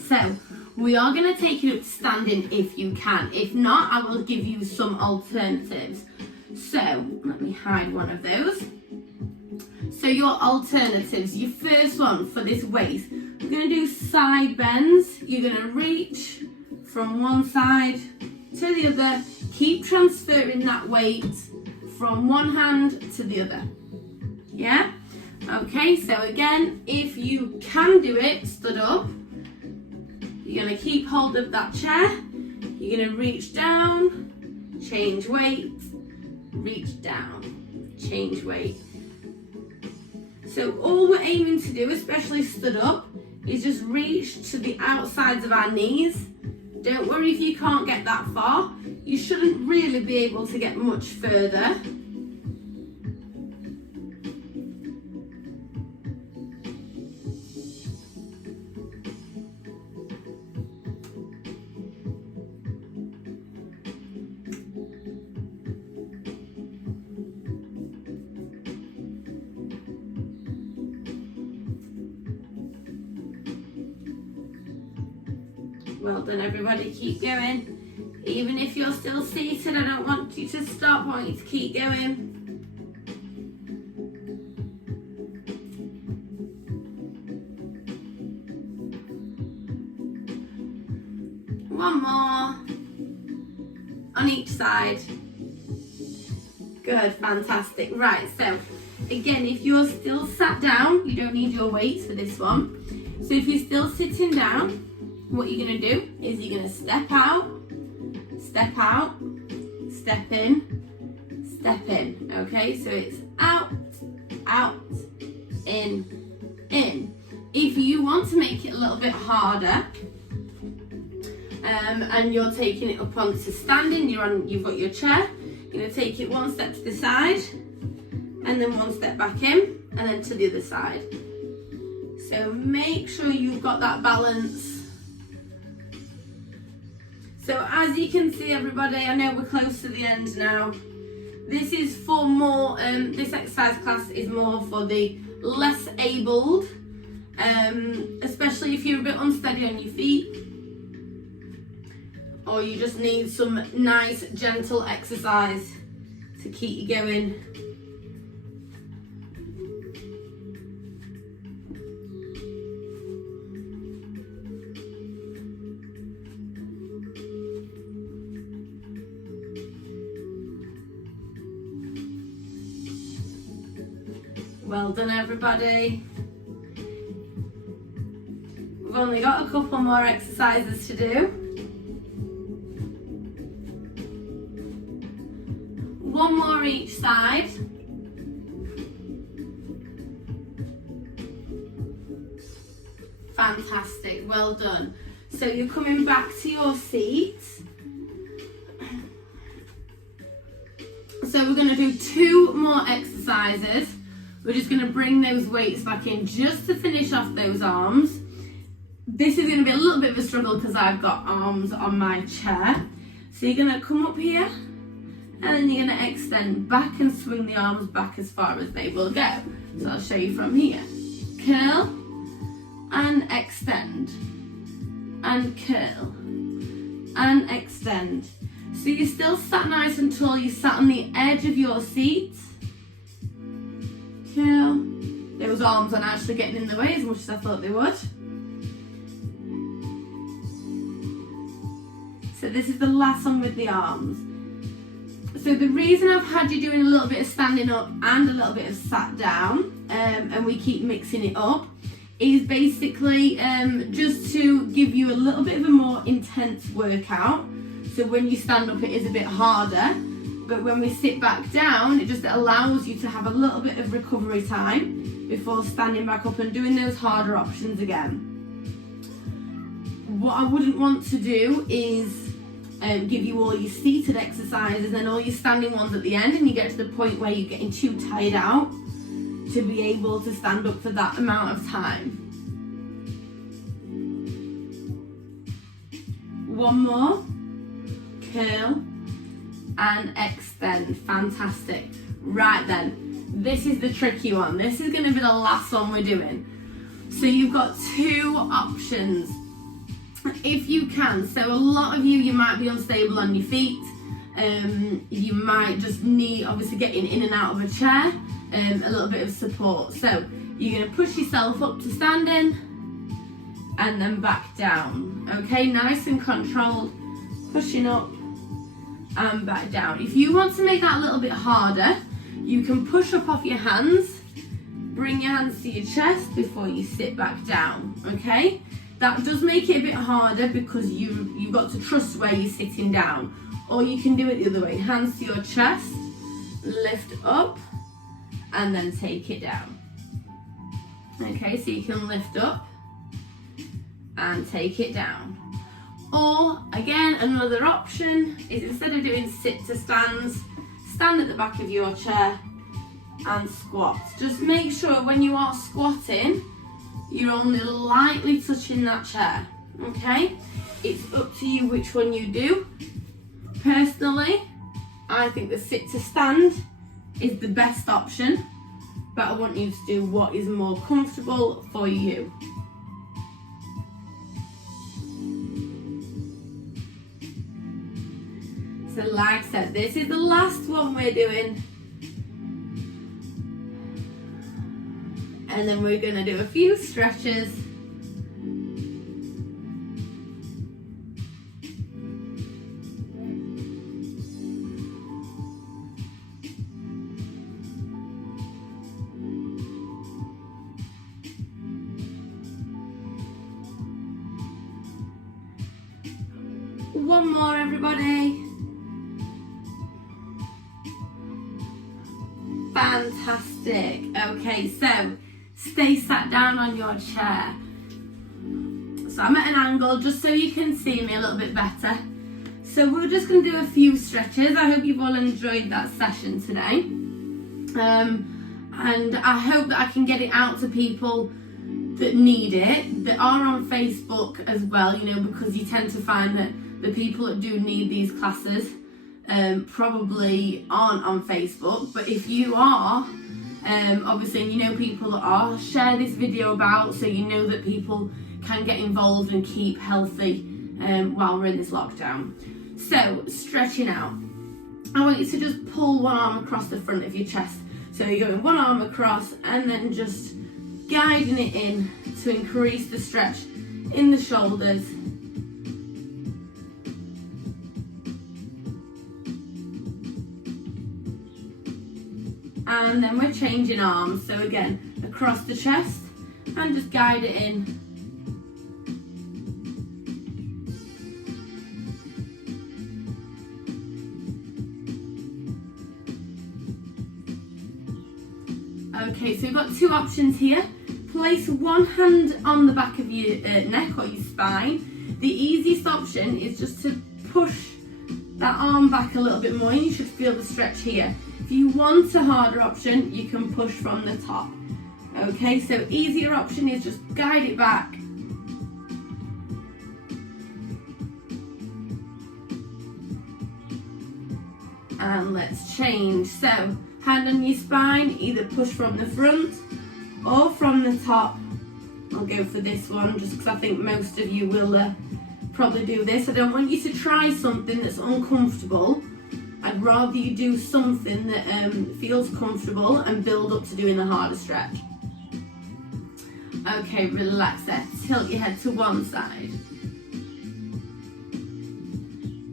then. So we are going to take it up to standing if you can. If not, I will give you some alternatives. So let me hide one of those. So your alternatives, your first one for this waist, we're going to do side bends. You're going to reach from one side to the other. Keep transferring that weight from one hand to the other. Yeah? Okay, so again, if you can do it, stood up, you're going to keep hold of that chair. You're going to reach down, change weight, reach down, change weight. So all we're aiming to do, especially stood up, is just reach to the outsides of our knees. Don't worry if you can't get that far. You shouldn't really be able to get much further. Well done, everybody. Keep going. Even if you're still seated, I don't want you to stop. I want you to keep going. One more on each side. Good, fantastic. Right, so again, if you're still sat down, you don't need your weights for this one. So if you're still sitting down, what you're going to do is you're going to step out, step in, okay? So it's out, in. If you want to make it a little bit harder, and you're taking it up onto standing, you've got your chair, you're going to take it one step to the side, and then one step back in, and then to the other side. So make sure you've got that balance. So as you can see, everybody, I know we're close to the end now. This is for more, this exercise class is more for the less abled, especially if you're a bit unsteady on your feet, or you just need some nice, gentle exercise to keep you going. Well done, everybody. We've only got a couple more exercises to do. One more each side. Fantastic, well done. So you're coming back to your seat. So we're going to do 2 more exercises. We're just going to bring those weights back in just to finish off those arms. This is going to be a little bit of a struggle because I've got arms on my chair. So you're going to come up here, and then you're going to extend back and swing the arms back as far as they will go. So I'll show you from here. Curl and extend and curl and extend. So you're still sat nice and tall. You're sat on the edge of your seat. Curl. Those arms aren't actually getting in the way as much as I thought they would. So this is the last one with the arms. So the reason I've had you doing a little bit of standing up and a little bit of sat down, and we keep mixing it up, is basically just to give you a little bit of a more intense workout. So when you stand up, it is a bit harder, but when we sit back down, it just allows you to have a little bit of recovery time before standing back up and doing those harder options again. What I wouldn't want to do is give you all your seated exercises and then all your standing ones at the end, and you get to the point where you're getting too tired out to be able to stand up for that amount of time. One more. Curl and extend. Fantastic. Right then, this is the tricky one. This is going to be the last one we're doing. So you've got 2 options. if you can. So a lot of you might be unstable on your feet. You might just need, obviously, getting in and out of a chair, a little bit of support. So you're going to push yourself up to standing and then back down. Okay, nice and controlled, pushing up and back down. If you want to make that a little bit harder, you can push up off your hands, bring your hands to your chest before you sit back down. Okay, that does make it a bit harder because you've got to trust where you're sitting down. Or you can do it the other way, hands to your chest, lift up and then take it down. Okay, so you can lift up and take it down. Or again, another option is, instead of doing sit to stands, stand at the back of your chair and squat. Just make sure when you are squatting, you're only lightly touching that chair. Okay, it's up to you which one you do. Personally, I think the sit to stand is the best option, but I want you to do what is more comfortable for you. So like I said, this is the last one we're doing. And then we're going to do a few stretches. One more, everybody. Fantastic. Okay, so stay sat down on your chair. So I'm at an angle just so you can see me a little bit better. So we're just going to do a few stretches. I hope you've all enjoyed that session today. And I hope that I can get it out to people that need it, that are on Facebook as well, you know, because you tend to find that the people that do need these classes probably aren't on Facebook. But if you are, obviously, and you know people that are, share this video about, so you know that people can get involved and keep healthy while we're in this lockdown. So, stretching out. I want you to just pull one arm across the front of your chest. So you're going one arm across and then just guiding it in to increase the stretch in the shoulders. And then we're changing arms. So again, across the chest and just guide it in. Okay, so we've got two options here. Place one hand on the back of your neck or your spine. The easiest option is just to push that arm back a little bit more, and you should feel the stretch here. If you want a harder option, you can push from the top. Okay, so easier option is just guide it back. And let's change. So, hand on your spine, either push from the front or from the top. I'll go for this one just because I think most of you will probably do this. I don't want you to try something that's uncomfortable. I'd rather you do something that feels comfortable and build up to doing the harder stretch. Okay, relax there. Tilt your head to one side.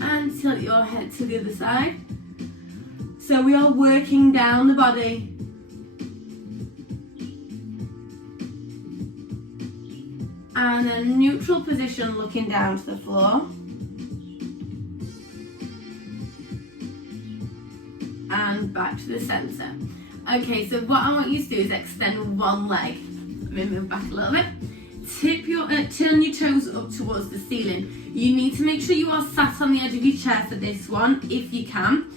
And tilt your head to the other side. So we are working down the body. And then neutral position, looking down to the floor. And back to the centre. Okay, so what I want you to do is extend one leg. Let me move back a little bit. Turn your toes up towards the ceiling. You need to make sure you are sat on the edge of your chair for this one, if you can.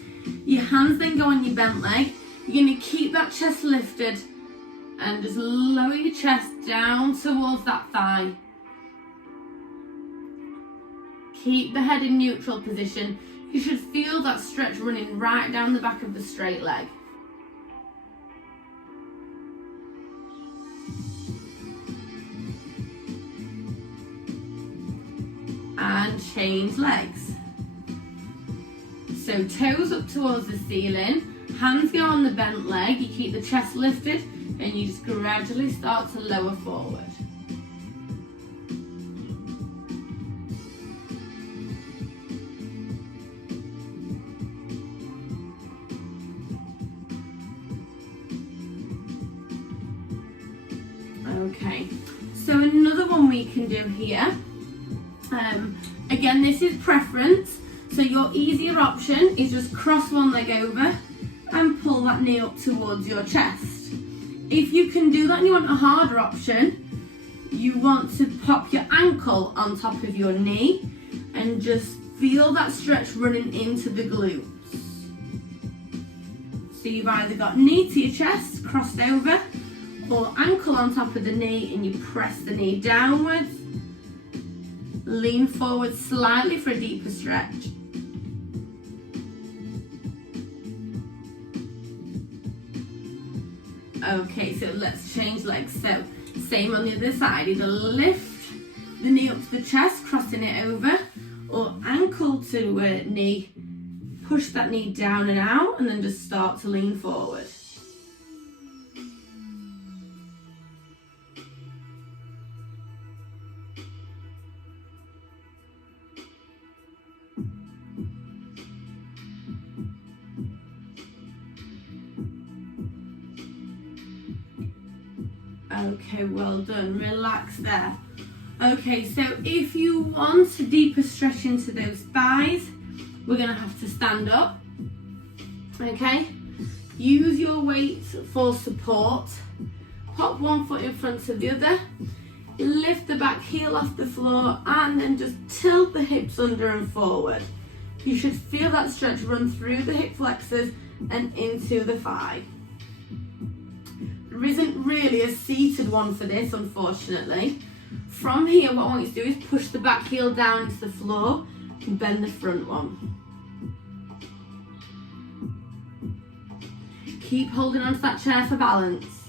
Your hands then go on your bent leg. You're going to keep that chest lifted and just lower your chest down towards that thigh. Keep the head in neutral position. You should feel that stretch running right down the back of the straight leg. and change legs. So toes up towards the ceiling, hands go on the bent leg, you keep the chest lifted and you just gradually start to lower forward. Okay, so another one we can do here, again this is preference, so your easier option is just cross one leg over and pull that knee up towards your chest. If you can do that and you want a harder option, you want to pop your ankle on top of your knee and just feel that stretch running into the glutes. So you've either got knee to your chest, crossed over, or ankle on top of the knee and you press the knee downwards. Lean forward slightly for a deeper stretch. Okay, so let's change legs. So same on the other side, either lift the knee up to the chest, crossing it over, or ankle to knee, push that knee down and out, and then just start to lean forward. Okay, well done, relax there. Okay, so if you want a deeper stretch into those thighs, we're gonna have to stand up, okay? Use your weight for support. Pop one foot in front of the other, lift the back heel off the floor, and then just tilt the hips under and forward. You should feel that stretch run through the hip flexors and into the thigh. There isn't really a seated one for this, unfortunately. From here, what I want you to do is push the back heel down into the floor and bend the front one. Keep holding onto that chair for balance.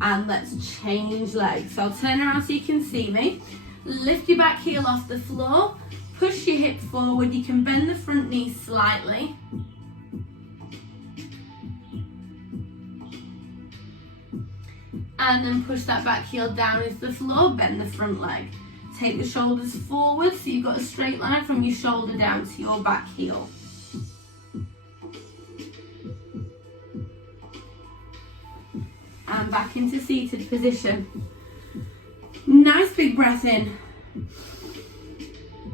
And let's change legs. So I'll turn around so you can see me. Lift your back heel off the floor, push your hip forward. You can bend the front knee slightly. And then push that back heel down into the floor, bend the front leg. Take the shoulders forward so you've got a straight line from your shoulder down to your back heel. And back into seated position. Nice big breath in.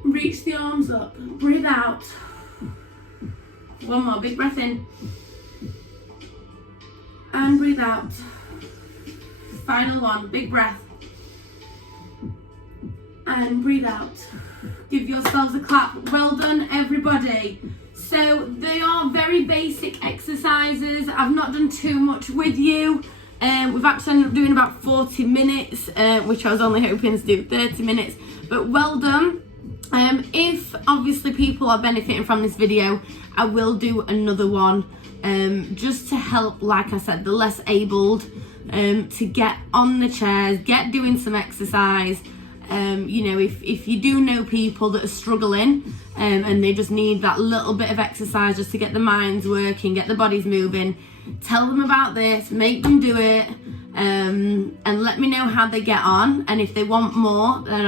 Reach the arms up, breathe out. One more, big breath in. And breathe out. Final one, big breath. And breathe out. Give yourselves a clap. Well done, everybody. So they are very basic exercises. I've not done too much with you. We've actually ended up doing about 40 minutes, which I was only hoping to do 30 minutes. But well done. If obviously people are benefiting from this video, I will do another one just to help, like I said, the less abled to get on the chairs, get doing some exercise. You know, if you do know people that are struggling and they just need that little bit of exercise just to get the minds working, get the bodies moving, tell them about this, make them do it, and let me know how they get on. And if they want more, then